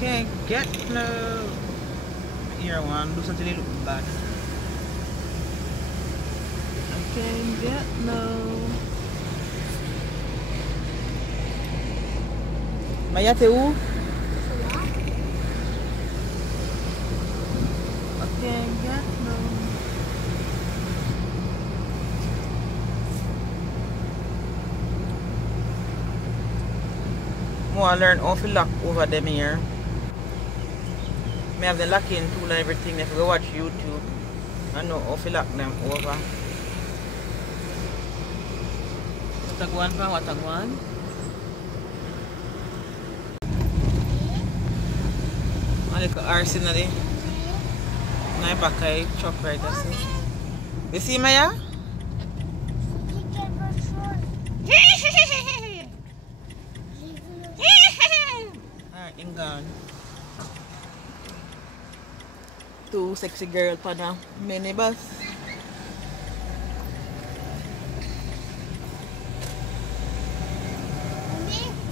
can't get no. Here one, do something look bad. I can't get no. Maya, t'es où? I can't get no. I learn how to lock over them here. I have the locking tool and everything. If you go watch YouTube, I know how to lock them over. What a one for what a one? A little arsenal. My back I chop right as you see Maya? Alright, in gone. Two sexy girls for the minibus.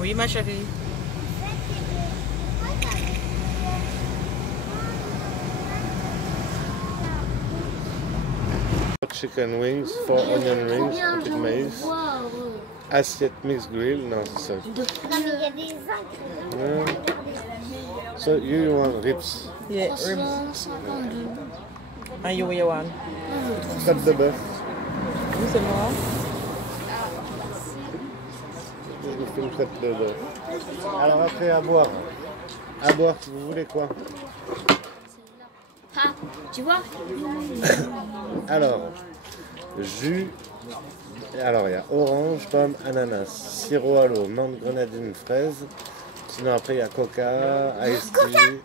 Oui, ma chérie. Chicken wings, 4 onion rings, with maize. Assiette mixed grill, no, c'est ça. So you want ribs? Yeah, ribs. And you want? Côte de bœuf. Oui, c'est moi. Je fais une côte de bœuf. Alors après, à boire. À boire, vous voulez quoi? Ah, tu vois? Alors, jus. Alors, il y a orange, pomme, ananas, sirop à l'eau, menthe, grenadine, fraise. Sinon, après, il y a coca, iced tea.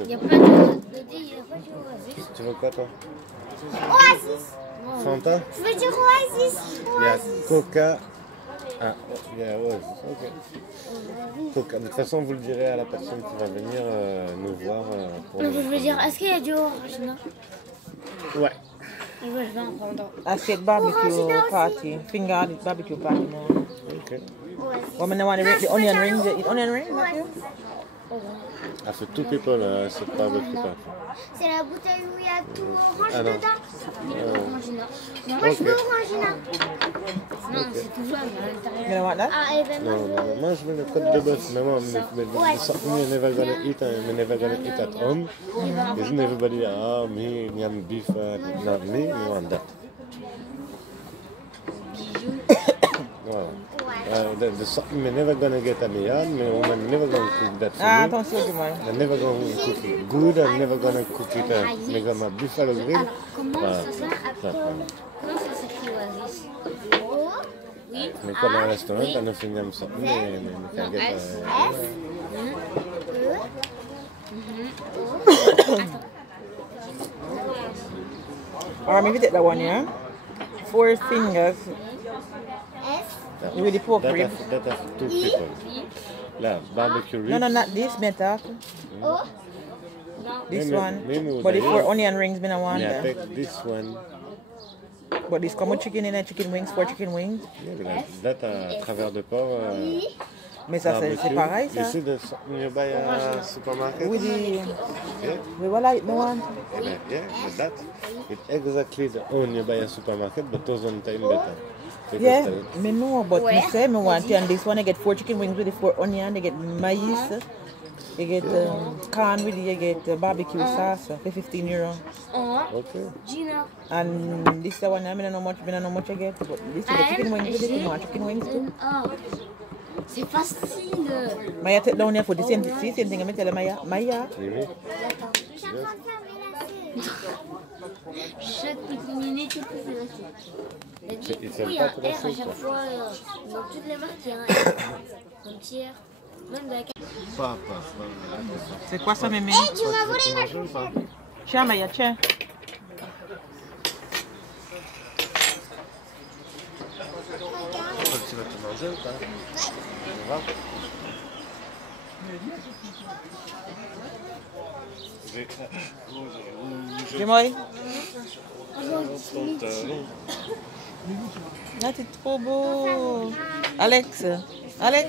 Il y a pas de oasis. Tu veux quoi, toi? Oasis. Fanta? Je veux dire oasis. Il y a coca. Ah, il y a oasis, ok. Coca. De toute façon, vous le direz à la personne qui va venir nous voir. Pour Je veux dire, est-ce qu'il y a du orange, non? Ouais. Je vais en prendre. Assiette barbecue party. Finger barbecue party now. Ok. Woman, I want the onion rings. You eat onion rings, Matthew? Ah, c'est tout people, c'est pas barbecue party. C'est la bouteille où il y a tout orange Ah non. dedans. Orangina. Moi, je veux orangina. Non, c'est tout jaune à l'intérieur. You know what that? Ah, et ben Non, non, moi je veux le côte de bœuf, mais moi, something you're never gonna eat and you're never gonna eat at home. Isn't everybody, oh, me, yum beef, not me, you want that. Wow. The something you're never gonna get at the yard, we're never gonna cook that for Ah, me. attention, du mal. I'm never gonna cook it good, I'm never gonna cook it, make my buffalo grill. Comment ça s'écrit oasis? Mais comme dans un restaurant, quand on finit comme ça, mais can get Or maybe take that one, yeah? 4 fingers. With the pork rib. That have 2 people. Là, barbecue ribs. No, no, not this method. This Maybe- one. maybe But the with 4 the- onion rings, I want Yeah, that. take this one. But this come with chicken in it, chicken wings, 4 chicken wings. Yeah, that à travers de porc. Mais ça, c'est pareil, ça. You see the something you buy at supermarket? With the... Yeah, We will like the one. yeah, but that it's exactly the one you buy at supermarket, but 1,000 times better. Because Yeah, the- me know, but me say me want it. And this one, I get 4 chicken wings with the 4 onion, they get maize, you get corn with it, you get barbecue sauce for €15. Okay. Gina. And this one, I don't know much I get, but this you get chicken wings with it, you want chicken wings too. Oh, c'est facile. Maya take down here for the same thing, I tell Maya, Maya. Mimi? Je suis en train de fermer la Chaque petite minute, c'est plus facile. Et du Ils coup, savent il y a pas un trop R à facile, chaque quoi. fois. Dans toutes les marques, il y a un R. Un tiers. Même dans la Pas. C'est quoi ça, mémé? Tu m'as volé ma Mange pas. Tiens, Maya, tiens. Tu vas te manger ou pas? On va? Dis-moi. Ah, c'est trop beau. Alex, Alex?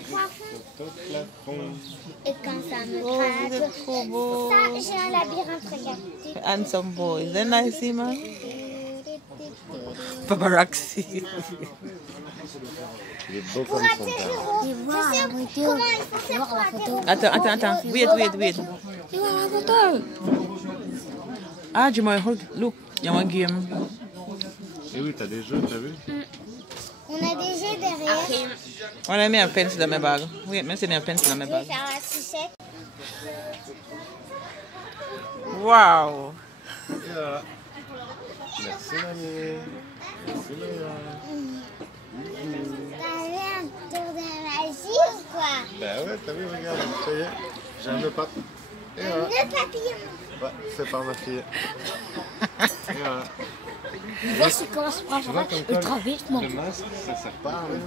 Et quand ça me Oh, craque, vous êtes trop beau. ça, j'ai un labyrinthe, regarde. Handsome boys. They're nice, man. Paparazzi. Il est beau Pour comme son atterrir père. au... Tu sais comment il faut faire pour atterrir? Attends. Wait. Tu vois la photo? Ah, Jimoy, look. Il y a un game. Et oui, t'as des jeux, t'as vu? On a des jeux derrière. On a mis un pencil dans mes bagues. Oui, mais c'est un pencil dans mes Je vais bagues. faire la sucette. Wow. Et voilà. Merci, mamie. Merci, maman. T'as vu un tour de magie ou quoi? Bah ouais, t'as vu, regarde, ça y est, j'ai un nœud papillon. Et voilà. Le papillon. Ouais, fait par ma fille. Et voilà. Là, c'est comment se prend Tu vois, comme quoi, ultra vite, moi. le masque, ça sert pas à rien.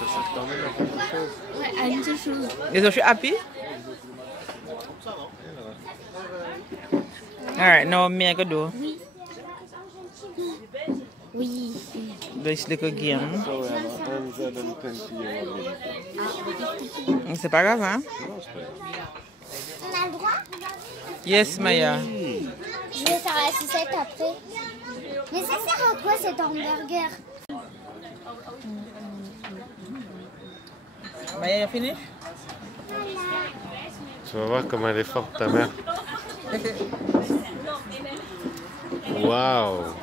Ça sert quand même à quelque chose. Ouais, à une seule chose. Is you happy? Alright, now me I go do Oui. this little game. So we have 120 euros. C'est pas grave, hein? On a le droit? Yes, Maya. Je vais faire la sucette après. Mais ça sert à quoi cet hamburger? Maya, you finish? Tu vas voir comment elle est forte, ta mère. Waouh!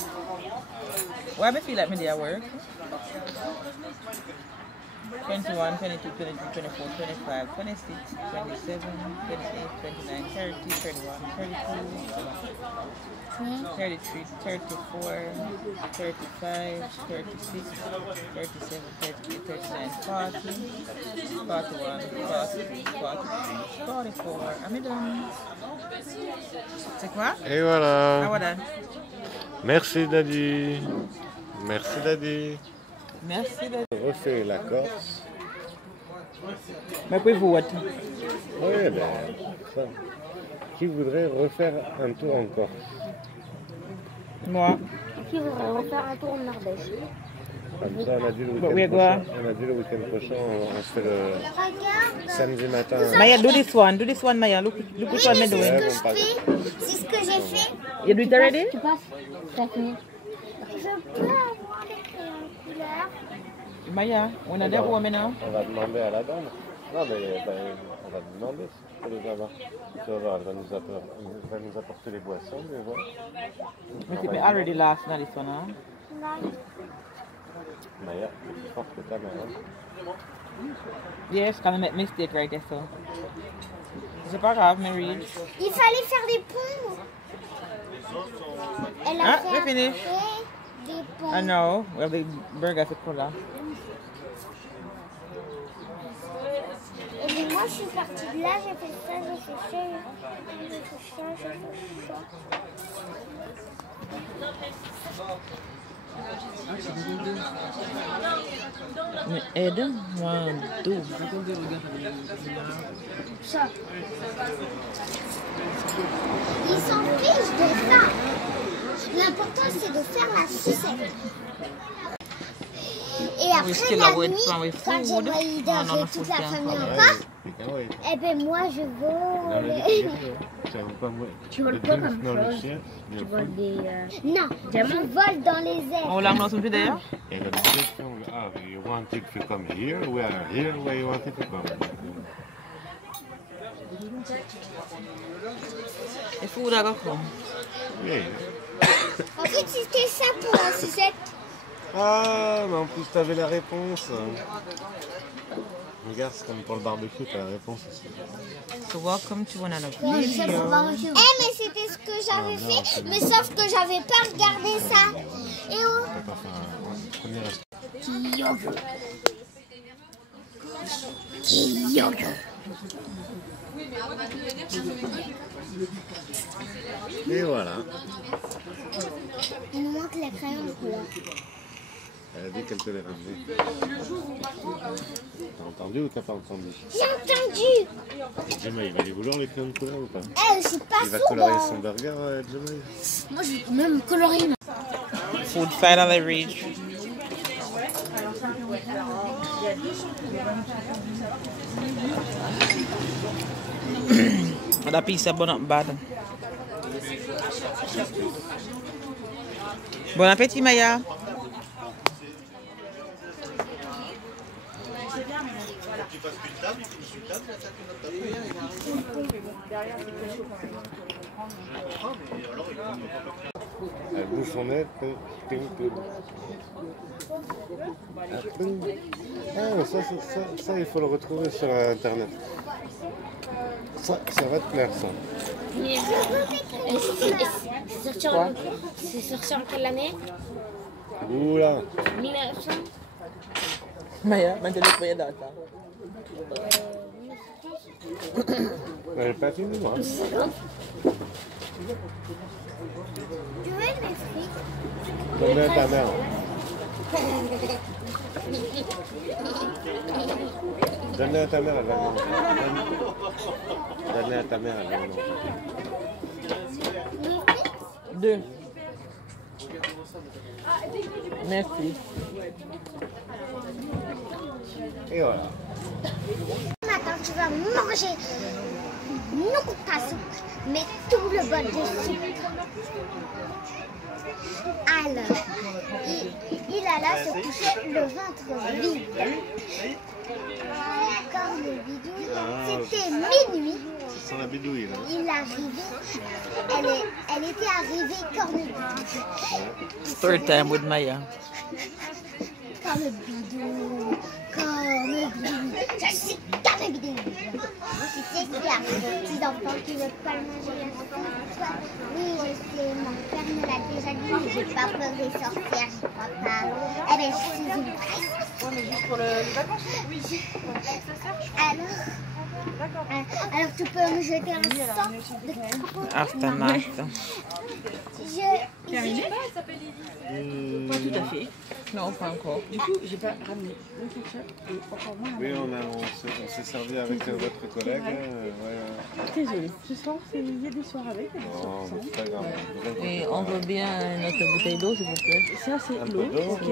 Why do I feel like me there work? 21, 22, 23, 24, 25, 26, 27, 28, 29, 30, 31, 32, 33, 34, 35, 36, 37, 38, 39, 40, 41, 42, 43, 44. I'm done. C'est quoi? Et voilà! Ah, voilà. Merci, Daddy! Merci, Daddy! Merci d'être. On refait la Corse. Mais puis vous, Oui, ben, ça. Qui voudrait refaire un tour en Corse? moi. Qui voudrait refaire un tour en Norvège? Comme ça, on a dit le But we week-end go. prochain. On a dit le week-end prochain, on se fait le Regarde. samedi matin. Maya, do this one, Maya. Look which one I'm doing. C'est ce que je fais. C'est ce que j'ai fait. You do it already? Tu passes? T'as fini? Je peux avoir les crayons de couleur. Maya, on a des rois maintenant. On va demander à la dame. Non, mais ben, on va demander si tu peux les avoir. Tu vas voir, elle va nous apporter les boissons, mais voilà. We already last night this one, huh? Non. Maya, c'est plus fort que ta mère. Hein? Yes, quand même make mistake right there, so. C'est pas grave, mais read. Il fallait faire des ponts. Elle a Ah, fait we finish. des ponts. I know. We have the burger for cola. Et puis moi, je suis partie de là, j'ai fait ça, j'ai fait ça, j'ai fait ça, j'ai fait ça. Mais aide, one, two. Ça. Ils s'en fichent de ça. L'important, c'est de faire la sucette. Et après still la avoid nuit, from quand food. j'aimerais leader toute la famille en part, eh ben moi je vole. Tu voles quoi comme chose? Tu voles des... Non, je vole dans les airs. On l'a mis plus d'ailleurs. Et la question, you want it to come here? We are here where you want it to come. Il faut d'accord comme. Oui. En fait, c'était ça pour la sucette. Ah, mais en plus, t'avais la réponse. Regarde, c'est comme pour le barbecue, t'as la réponse aussi. So welcome to another Eh, video. mais c'était ce que j'avais fait, mais sauf que j'avais pas regardé ça. Et oh, On va pas faire un premier instant. Et voilà. il nous manque les crayons de couleur. Elle a dit qu'elle te les ramenait. T'as entendu ou t'as pas entendu? J'ai entendu. Et Gemma, il va les vouloir les crayons de couleur ou pas? Eh, c'est pas Il va souvent. colorier son burger, Gemma? Moi, je vais quand même colorier. Food finally reached. That pizza but not bad. Bon appétit Maya. Elle bouge son nez. Ah, ça, il faut le retrouver sur internet. Ça va te plaire ça. Mais c'est sorti en quelle année? Oula. 1900. Maya, maintenant tu vas y aller. Elle n'est pas finie, moi. Tu veux mes frites? Donne-le à ta mère. Donne-le à ta mère, elle va le manger. Donne-le à ta mère, elle va le manger. Deux. Merci. Et voilà. Maintenant, tu vas manger non ta soupe, mais tout le bol de soupe. Alors, il alla se coucher le ventre vide. Comme le bidouille, c'était minuit. Ça sent la bidouille, là. Il arrivait, elle était arrivée comme le bidouille. Third time with Maya. Comme le bidouille, comme le bidouille. Je suis comme le bidouille. Tu sais qu'il y a des petits enfants qui ne veulent pas le manger la soupe. Oui, je sais, mon père me l'a déjà dit, mais j'ai pas peur des sorcières, je crois pas. Eh bien, je suis une vraie. On est juste pour les vacances. Oui. Alors tu peux me jeter un sang de Aftermath. Terminé? Pas tout à fait. Non, pas encore. Du coup, j'ai pas ramené le ketchup et encore moins. Oui, on s'est servi avec votre collègue. Désolée. Ce soir, il y a des soirs avec. Non, mais c'est pas grave. Et on veut bien notre bouteille d'eau, s'il vous plaît. Ça, c'est Un peu l'eau. d'eau. Ok.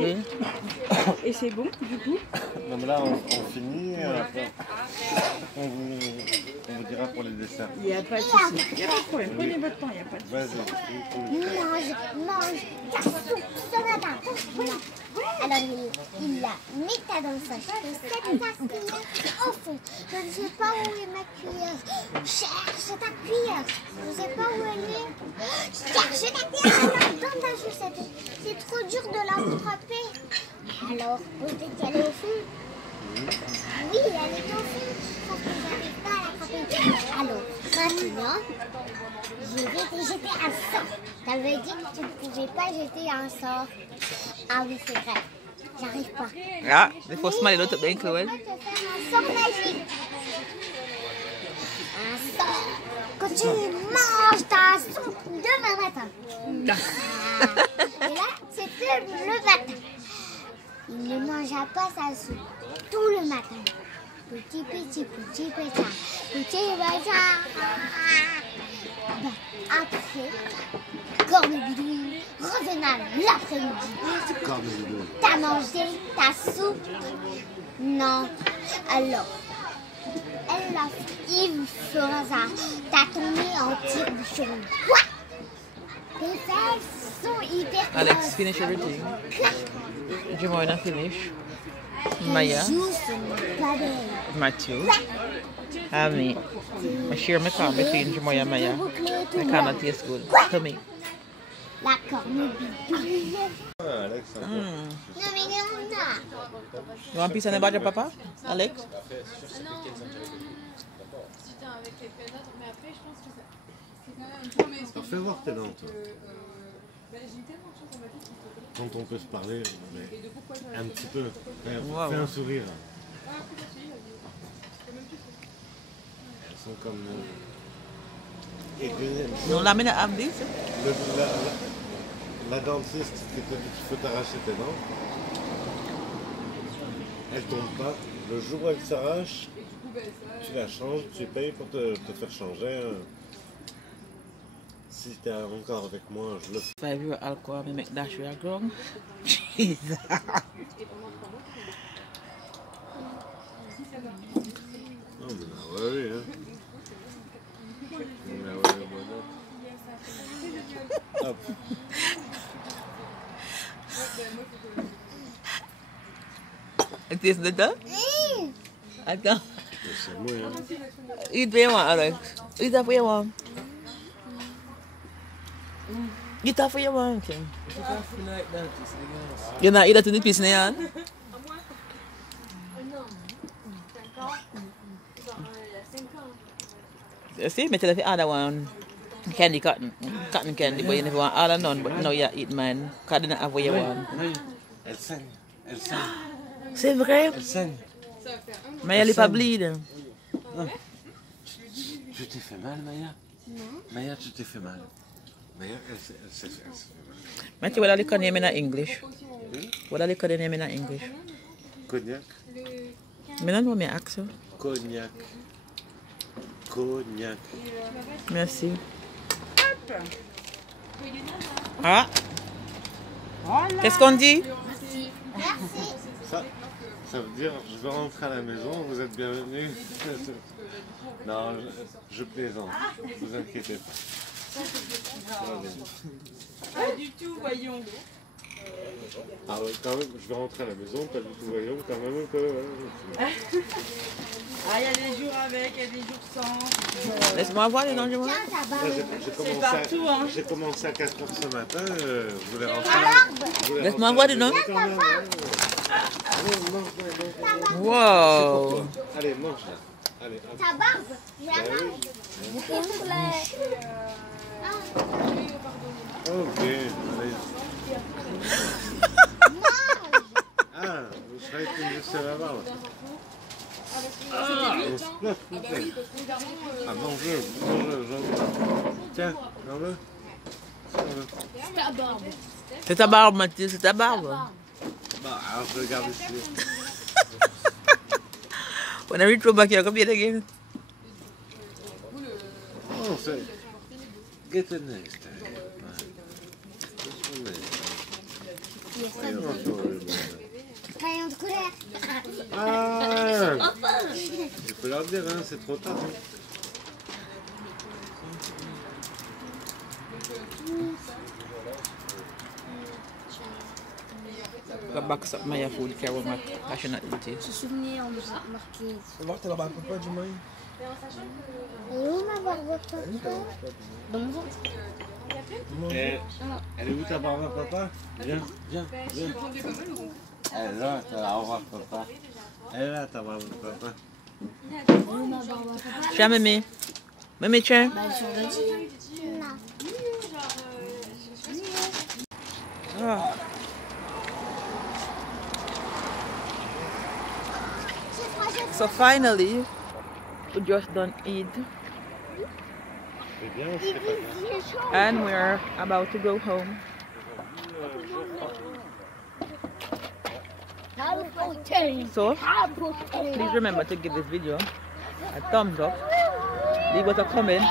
Et c'est bon, du coup? Donc là, on finit. Après, on vous dira pour les desserts. Il n'y a pas de souci. Il n'y a pas de problème. Prenez votre temps, il n'y a pas de souci. Vas-y. mange ta soupe ce matin. Alors il la met dans sa cuillère, cette cuillère au fond. Je ne sais pas où est ma cuillère. Cherche ta cuillère. Je ne sais pas où elle est. Cherche ta cuillère dans ta chaussette. C'est trop dur de l'attraper. Alors peut-être qu'elle est au fond. Oui, elle est au fond. Parce que j'arrive pas à l'attraper. Alors maintenant, je vais te jeter un sort. T'avais dit que tu ne pouvais pas jeter un sort. Ah oui, c'est vrai. J'arrive pas. Ah, il faut se mêler l'autre bien que Je vais te faire un sort magique. Un sort que tu manges ta soupe demain matin. Et là, c'était le matin. Il ne mangea pas sa soupe tout le matin. Petit pétard. Ben, après, Cornebidouille revenant l'après-midi. T'as mangé ta soupe? Non. Alors, il fera ça. T'as tombé en tire-bouchon. Quoi? Tes fesses sont hyper Alex, grosses. finish everything. Jimoina finish. Maya. Tes joues sont pas belles. Matthew. Me. I share my car between Jimoya and Maya. I cannot taste good. To me. La cornebidouille. Ah, Alex, Non, mais non. You want a piece of the badger, Papa? Alex? alors fais voir tes dents, toi. Quand on peut se parler, mais un petit peu. Fais un sourire. Elles sont comme aiguës. No, la minute have this. La dentiste qui te dit qu'il faut t'arracher tes dents, elle tombe pas. Le jour où elle s'arrache, tu la changes, tu payes pour te faire changer. Si t'es encore avec moi, je le fais. 5 euro alcohol, me make dash with a grung. Jesus. It tastes better? Attends. C'est mouillé. Hein. Eat what you want, Alex. Eat that what you want. Eat that what you want. You're not eat that to the piece, Nayan? You see, me tell you the other one. Candy cotton candy, but you never want all or none, but now you eat mine. Because you don't have what you want. Elle saigne. Elle saigne. C'est vrai? Elle saigne. Mais elle est pas bleed. Tu t'es fait mal, Maya? Non. Maya, tu t'es fait mal. Maya, elle s'est fait mal. Matthew, what are the name in English? What are the name in English? Cognac. I don't know my accent. Cognac. Cognac. Merci. Ah. Qu'est-ce qu'on dit? Ça veut dire, je vais rentrer à la maison, vous êtes bienvenus. Non, je plaisante, vous inquiétez pas. Pas du tout, voyons. Ah ouais, quand même, je vais rentrer à la maison, pas du tout voyons, quand même un peu. Ah, il y a des jours avec, il y a des jours sans. Laisse-moi voir les noms du monde. J'ai commencé à 4h ce matin, je voulais rentrer. Laisse-moi voir les noms. Wow. Allez, mange là. Allez, hop. Ta barbe, Ok, allez. Ah, vous savez que juste à la barbe. On se plaît, s'il vous plaît. Ah, mangez. Tiens, j'en veux. C'est ta barbe, Mathieu, c'est ta barbe. Bah, alors je regarde ici. When I reach back here, come here again. Oh, c'est... Get the next time. crayon de couleur. Ah, je peux leur dire, hein, c'est trop tard. Hein. The box up my food carry my passionate eating. Ce souvenir marqué. Voir, t'as la barbe pas du moins. Et où ma barbe à papa? Dans mon ventre. Elle est où ta barbe à papa? Viens. Elle est là, t'as la barbe à papa. Elle est là, ta barbe à papa. Tiens, mémé. Mémé, tiens. Bah, sur le dit. Ah. So finally, we just done eat C'est bien, c'est pas bien. and we're about to go home. So please remember to give this video a thumbs up, leave us a comment,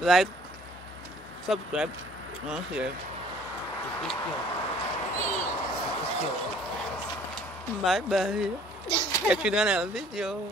like, subscribe. Here. Bye bye. Catch you in another video.